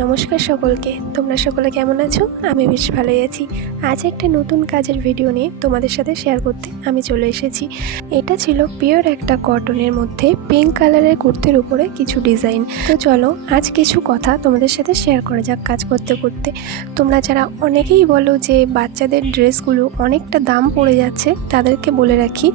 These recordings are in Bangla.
নমস্কার সকলকে। তোমরা সকলে কেমন আছো? আমি বেশ ভালোই আছি। আজ একটা নতুন কাজের ভিডিও নিয়ে তোমাদের সাথে শেয়ার করতে আমি চলে এসেছি। এটা ছিল পিওর একটা কটনের মধ্যে পিঙ্ক কালারের কুর্তির উপরে কিছু ডিজাইন। তো চলো আজ কিছু কথা তোমাদের সাথে শেয়ার করা যাক কাজ করতে করতে। তোমরা যারা অনেকেই বলো যে বাচ্চাদের ড্রেসগুলো অনেকটা দাম পড়ে যাচ্ছে, তাদেরকে বলে রাখি,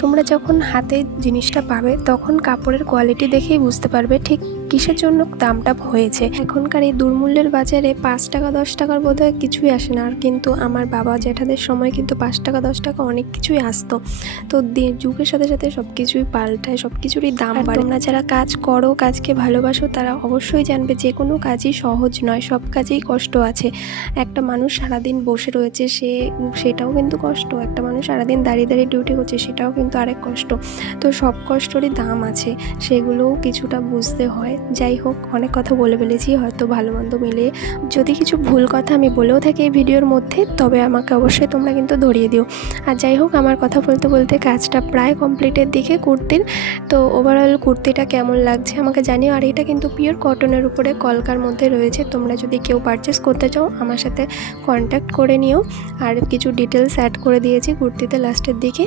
তোমরা যখন হাতে জিনিসটা পাবে তখন কাপড়ের কোয়ালিটি দেখেই বুঝতে পারবে ঠিক কিসের জন্য দামটা হয়েছে। এখনকার এই দুর্মূল্যের বাজারে 5 টাকা 10 টাকার বোধহয় কিছুই আসে না। আর কিন্তু আমার বাবা জ্যাঠাদের সময় কিন্তু 5 টাকা 10 টাকা অনেক কিছুই আসতো। তো যুগের সাথে সাথে সব কিছুই পাল্টায়, সব কিছুরই দাম বাড়ে। তোমরা যারা কাজ করো, কাজকে ভালোবাসো, তারা অবশ্যই জানবে যে কোনো কাজই সহজ নয়, সব কাজেই কষ্ট আছে। একটা মানুষ সারাদিন বসে রয়েছে, সেটাও কিন্তু কষ্ট। একটা মানুষ সারাদিন দাঁড়িয়ে দাঁড়িয়ে ডিউটি করছে, সেটাও কিন্তু আরেক কষ্ট। তো সব কষ্টরই দাম আছে, সেগুলোও কিছুটা বুঝতে হয়। যাই হোক, অনেক কথা বলে ফেলেছি, হয়তো ভালো মন্দ মিলিয়ে যদি কিছু ভুল কথা আমি বলেও থাকি এই ভিডিওর মধ্যে, তবে আমাকে অবশ্যই তোমরা কিন্তু ধরিয়ে দিও। আর যাই হোক, আমার কথা বলতে বলতে কাজটা প্রায় কমপ্লিটের দিকে কুর্তির। তো ওভারঅল কুর্তিটা কেমন লাগছে আমাকে জানিও। আর এটা কিন্তু পিওর কটনের উপরে কলকার মধ্যে রয়েছে। তোমরা যদি কেউ পারচেস করতে চাও আমার সাথে কন্ট্যাক্ট করে নিও। আর কিছু ডিটেলস অ্যাড করে দিয়েছি কুর্তিতে লাস্টের দিকে,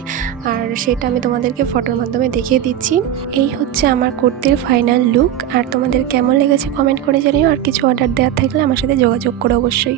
আর সেটা আমি তোমাদেরকে ফটোর মাধ্যমে দেখিয়ে দিচ্ছি। এই হচ্ছে আমার কুর্তির ফাইনাল লুক। আর তোমাদের কেমন লেগেছে কমেন্ট করে জানিও। আর কিছু অর্ডার দেওয়ার থাকলে আমার সাথে যোগাযোগ করো অবশ্যই।